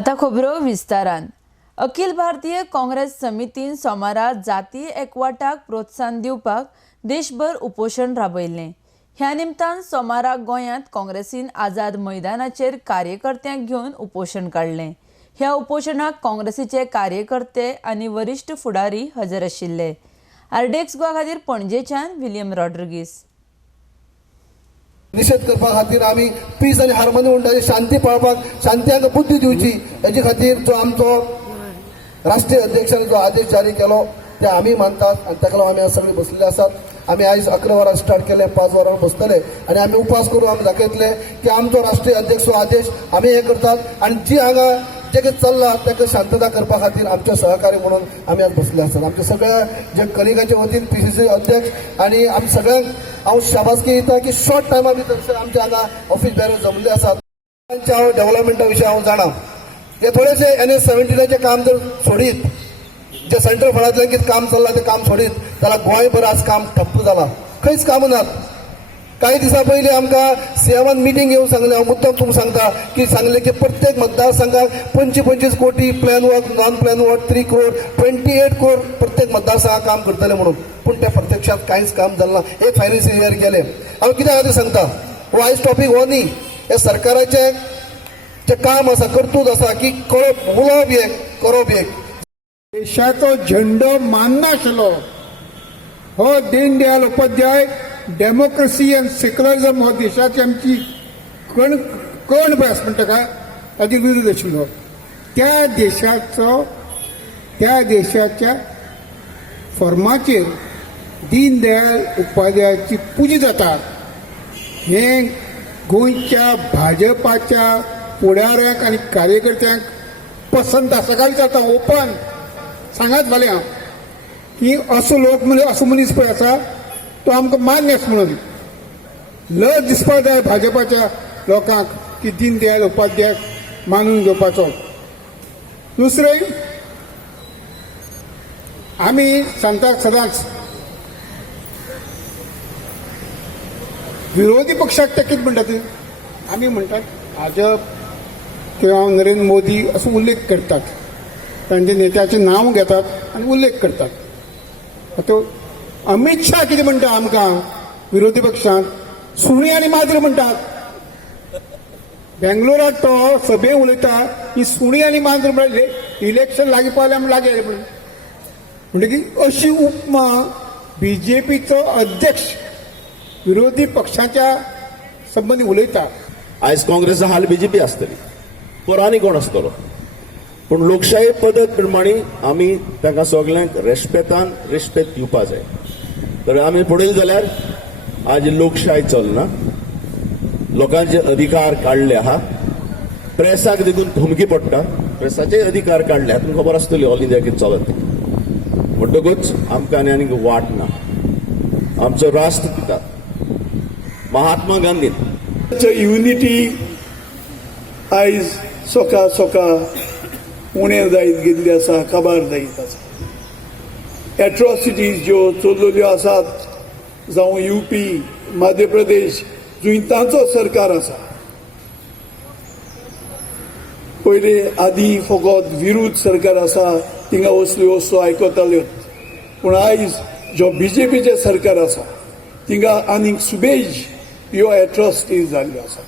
आता खबरो विस्तारान. अखिल भारतीय काँग्रेस समितीन सोमारा जाती एकवटाक प्रोत्साहन दिवपाक देशभर उपोषण राबयलें. ह्या निमतान सोमारा गोंयांत काँग्रेसीन आझाद मैदानाचेर कार्यकर्त्यांक घेवन उपोषण काडलें. ह्या उपोषणाक काँग्रेसीचे कार्यकर्ते आनी वरिश्ठ फुडारी हजर आशिल्ले. आरडेक्स गोवा खातीर पणजेच्यान विलियम रॉड्रिगीस. निषेध करपा खातीर आमी पीस आनी हार्मोनी म्हणटा शांती पाळपाक, शांतीक बुद्धी दिवची हेजे खातीर जो आमचो राष्ट्रीय अध्यक्षान जो आदेश जारी केलो ते आमी मानतात आनी ताका लागून आमी सगळे बसलेले आसात. आमी आयज 11 वरां स्टार्ट केले, 5 वरां बसतले आनी आमी उपास करून आमी दाखयतले की आमचो राष्ट्रीय अध्यक्ष आदेश आमी हे करतात आनी जी हांगा जे कितें चल्लां ताका शांतता करपा खातीर आमचे सहकारी म्हणून आमी आज बसले आसात. आमच्या सगळ्या जे कलिगाच्या वतीन PCC अध्यक्ष आनी आमी सगळ्यांक हांव शाबासकी दिता की शॉर्ट टायमा भितर आमचे हांगा ऑफिस बॅरो जमले आसात. हांव डेव्हलपमेंटा विशीं हांव जाणा हे थोडेशे NS-17चे काम जर सोडीत, जे सेंट्रल फंडातलें कितें काम चल्लां तें काम सोडीत जाल्यार गोंयभर आज काम ठप्प जालां, खंयच काम नात. काही दिसा पयलीं आमकां CMन मिटींग घेवन सांगलें, हांव मुद्दम तुमकां सांगता की सांगलें की प्रत्येक मतदारसंघाक 25 कोटी plan work, non plan work 3 crore, 28 crore प्रत्येक मतदारसंघाक काम करतले म्हणून. पूण त्या प्रत्यक्षात कांयच काम जालें ना. एक फायनान्शियल इयर गेले. हांव कित्याक खातीर सांगता, हो आयज टॉपीक हो न्ही, हे सरकाराचे जे काम आसा, कर्तूत आसा की उलोवप एक करप एक. देशाचो झेंडो माननाशिल्लो हो दीनदयाल उपाध्याय डेमोक्रेसी आनी सेक्युलरिझम हो देशाची आमची कण भास म्हणटा काय ताजे विरोध आशिल्लो. त्या देशाच्या फॉर्माचेर दीनदयाल उपाध्यायाची पुजा जाता हे गोंयच्या भाजपाच्या फुडाऱ्यांक आनी कार्यकर्त्यांक पसंत आसा काय जाता. ओपन सांगात फाल्यां हांव की असो लोक म्हणजे असो मनीस पळय आसा तो आमकां मान्य आसा म्हणून लज दिसपाक जाय भाजपाच्या लोकांक की दीनदयाल उपाध्याय मानून घेवपाचो. दुसरें, आमी सांगतात सदांच विरोधी पक्षाक ते कितें म्हणटात, आमी म्हणटात भाजप किंवा नरेंद्र मोदी असो उल्लेख करतात, तांचे नेत्याचें नांव घेतात आनी उल्लेख करतात. आता अमित शाह कितें म्हणटा आमकां विरोधी पक्षांत सुणी आनी माजर म्हणटात. बेंगलोरात तो सभे उलयता की सुणी आनी माजर म्हणल्यार इलेक्शन लागीं पावल्या म्हण लागले म्हणून. म्हणटकीर अशी उपमा BJPचो अध्यक्ष विरोधी पक्षाच्या संबंदी उलयता. आयज काँग्रेस हाल BJP आसतली, पर आनी कोण आसतलो. पूण लोकशाही पद्दत प्रमाणे आमी तांकां सगळ्यांक रेस्पेतान रेस्पेक्ट दिवपा जाय. तर आमी पळयलें जाल्यार आज लोकशाही चलना, लोकांचे अधिकार काडले आहा, प्रेसाक देखून धमकी पडटा, प्रेसाचे अधिकार काडले हातून खबर आसतली ऑल इंडिया कितें चलत. म्हणटकूच आमकां आनीक वाट ना. आमचो राष्ट्रपिता महात्मा गांधीन युनिटी आयज सोका सोका उणें जायत गेल्ली आसा, काबार जायत आसा. एट्रॉसिटीज ज्यो चल्लेल्यो आसात जावं UP, मध्य प्रदेश जंय तांचो सरकार आसा, पयले आदी फकत विरोध सरकार आसा थिंगा असल्यो वस्तू आयकताल्यो. पूण आयज जो BJPचे सरकार आसा थिंगा आनीक सुबेज ह्यो एट्रॉसिटीज जाल्ल्यो आसा.